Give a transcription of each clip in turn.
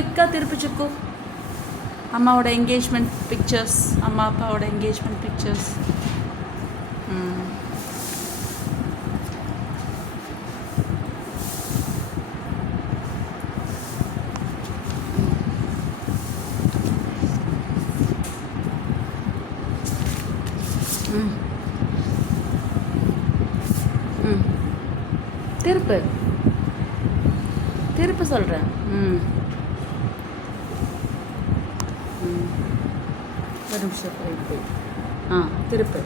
குவிக்காக திருப்பிச்சுக்கோ. அம்மாவோட engagement pictures, அம்மா அப்பாவோட என்கேஜ்மெண்ட் பிக்சர்ஸ். திருப்பு திருப்பு சொல்கிறேன். ஒரு நிமிஷம் போய் திருப்பு.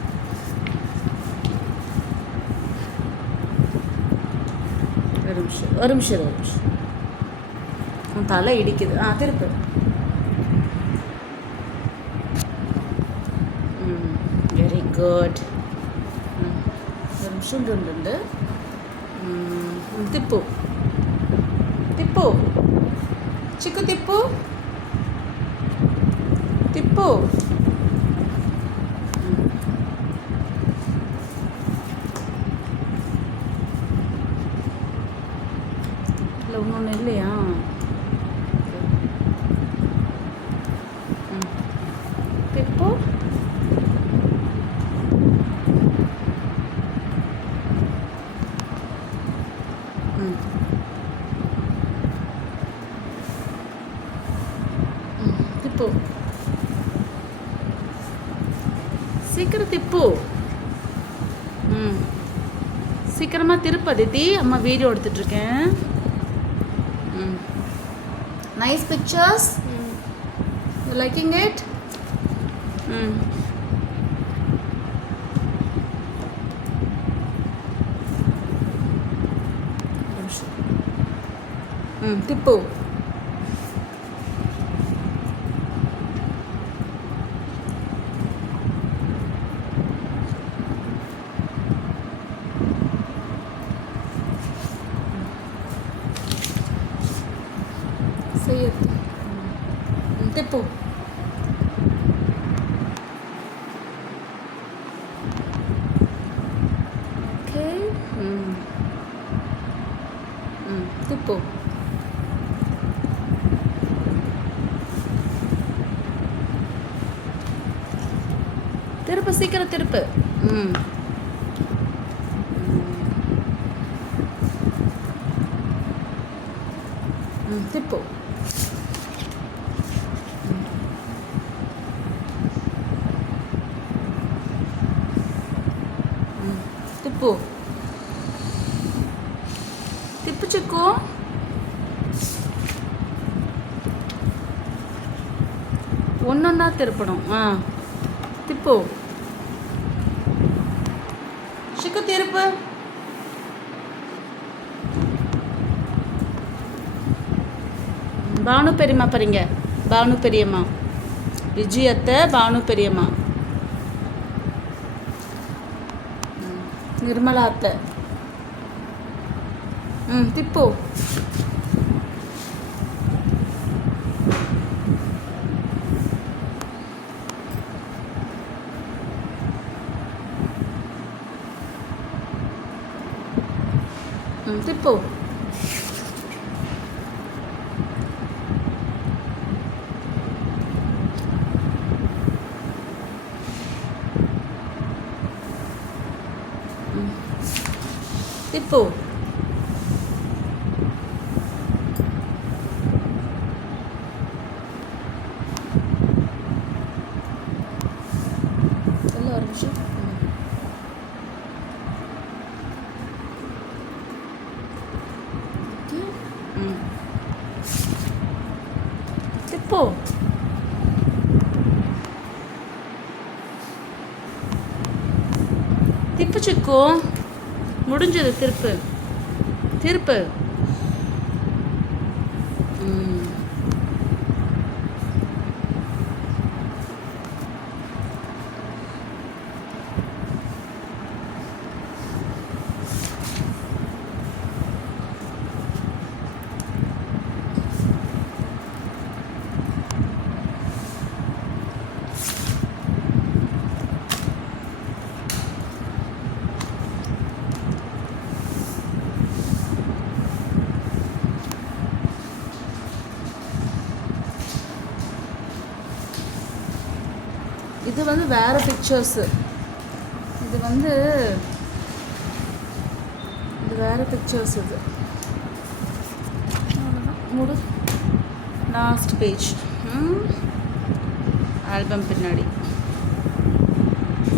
ஒரு நிமிஷம் உன் தலை இடிக்குது. திருப்பு. Very good. ஒரு நிமிஷம் உண்டு. తిప్పు తిప్పు చిక్కు తిప్పు తిప్పు. இல்லை இன்னொன்று இல்லையா? తిప్పు. తిప్పు. சீக்கிரம் திப்பு. சீக்கிரமாக திருப்பு அதித்தி. அம்மா வீடியோ எடுத்துட்ருக்கேன். Nice pictures. You liking it? తిప్పు. செய்யறது. తిప్పు. ఓకే. తిప్పు. திருப்பு. சீக்கிரம் திருப்பு. తిప్పు. తిప్పు. తిప్పు చిక్కు. ஒன்றா திருப்பணும். తిప్పు. చిక్కు திருப்பு. பானு பெரியம்மா பாருங்க. பானு பெரியம்மா, விஜய் அத்தை, பானு பெரியம்மா, நிர்மலா அத்தை. திப்பு. తిప్పు. తిప్పు. ஒரு நிமிஷம். తిప్పు. తిప్పు చిక్కు. முடிஞ்சது. திருப்பு திருப்பு. இது வந்து வேறு பிக்சர்ஸு. இது வந்து இது வேறு பிக்சர்ஸ். இது மூடு. லாஸ்ட் பேஜ் ஆல்பம் பின்னாடி